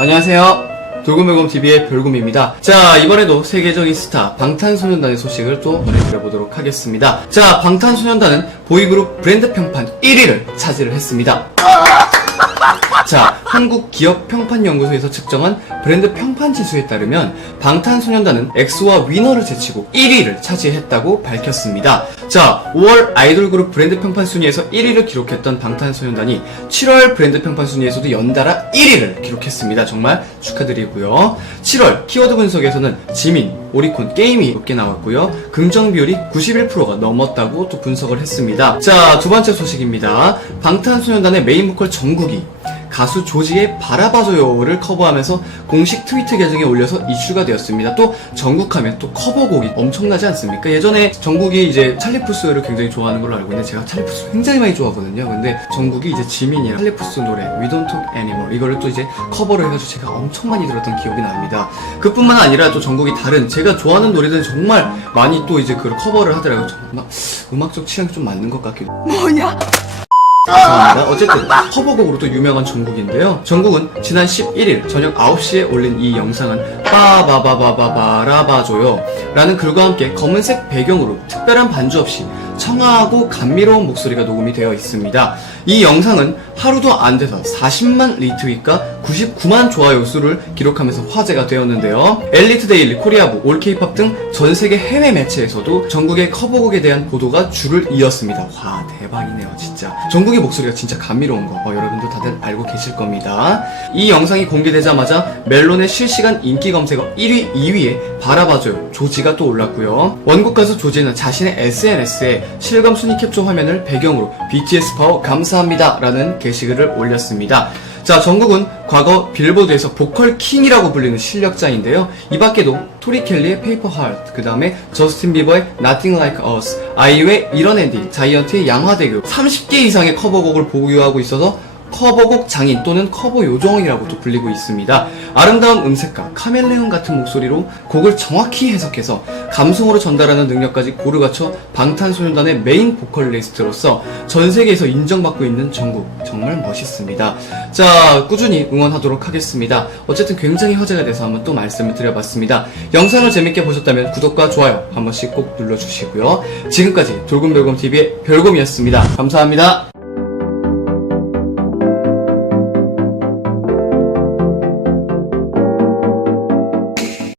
안녕하세요. 돌곰별곰TV의 별곰입니다. 자, 이번에도 세계적인 스타, 방탄소년단의 소식을 또 전해드려보도록 하겠습니다. 자, 방탄소년단은 보이그룹 브랜드 평판 1위를 차지를 했습니다. 자, 한국 기업 평판 연구소에서 측정한 브랜드 평판 지수에 따르면 방탄소년단은 엑소와 위너를 제치고 1위를 차지했다고 밝혔습니다. 자, 5월 아이돌 그룹 브랜드 평판 순위에서 1위를 기록했던 방탄소년단이 7월 브랜드 평판 순위에서도 연달아 1위를 기록했습니다. 정말 축하드리고요. 7월 키워드 분석에서는 지민, 오리콘, 게임이 높게 나왔고요. 긍정 비율이 91%가 넘었다고 또 분석을 했습니다. 자, 두 번째 소식입니다. 방탄소년단의 메인 보컬 정국이 가수 조지의 바라봐줘요를 커버하면서 공식 트위터 계정에 올려서 이슈가 되었습니다. 또 전국하면 또 커버곡이 엄청나지 않습니까? 예전에 전국이 이제 찰리푸스를 굉장히 좋아하는 걸로 알고 있는데 제가 찰리푸스 굉장히 많이 좋아하거든요. 근데 전국이 이제 지민이랑 찰리푸스 노래 We Don't Talk Anymore 이거를 또 이제 커버를 해가지고 제가 엄청 많이 들었던 기억이 납니다. 그뿐만 아니라 또 전국이 다른 제가 좋아하는 노래들은 정말 많이 또 이제 그걸 커버를 하더라고요. 정말 음악적 취향이 좀 맞는 것 같기도 뭐야? 죄송합니다. 어쨌든 커버곡으로 또 유명한 정국인데요. 정국은 지난 11일 저녁 9시에 올린 이 영상은 빠바바바바바라봐줘요 라는 글과 함께 검은색 배경으로 특별한 반주 없이 청아하고 감미로운 목소리가 녹음이 되어 있습니다. 이 영상은 하루도 안 돼서 40만 리트윗과 99만 좋아요 수를 기록하면서 화제가 되었는데요. 엘리트 데일리, 코리아부, 올케이팝 등 전 세계 해외 매체에서도 전국의 커버곡에 대한 보도가 줄을 이었습니다. 와 대박이네요 진짜. 전국의 목소리가 진짜 감미로운 거 어, 여러분도 다들 알고 계실 겁니다. 이 영상이 공개되자마자 멜론의 실시간 인기 검색어 1위, 2위에 바라봐줘요 조지가 또 올랐고요. 원곡 가수 조지는 자신의 SNS에 실감 순위 캡처 화면을 배경으로 BTS 파워 감사 합니다 라는 게시글을 올렸습니다. 자, 정국은 과거 빌보드에서 보컬 킹이라고 불리는 실력자인데요. 이 밖에도 토리 켈리의 페이퍼 하트, 그 다음에 저스틴 비버의 Nothing Like Us, 아이유의 이런 앤디, 자이언트의 양화대교 30개 이상의 커버곡을 보유하고 있어서 커버곡 장인 또는 커버 요정이라고 또 불리고 있습니다. 아름다운 음색과 카멜레온 같은 목소리로 곡을 정확히 해석해서 감성으로 전달하는 능력까지 고루 갖춰 방탄소년단의 메인 보컬리스트로서 전 세계에서 인정받고 있는 정국 정말 멋있습니다. 자 꾸준히 응원하도록 하겠습니다. 어쨌든 굉장히 화제가 돼서 한번 또 말씀을 드려봤습니다. 영상을 재밌게 보셨다면 구독과 좋아요 한 번씩 꼭 눌러주시고요. 지금까지 돌곰별곰TV의 별곰이었습니다. 감사합니다.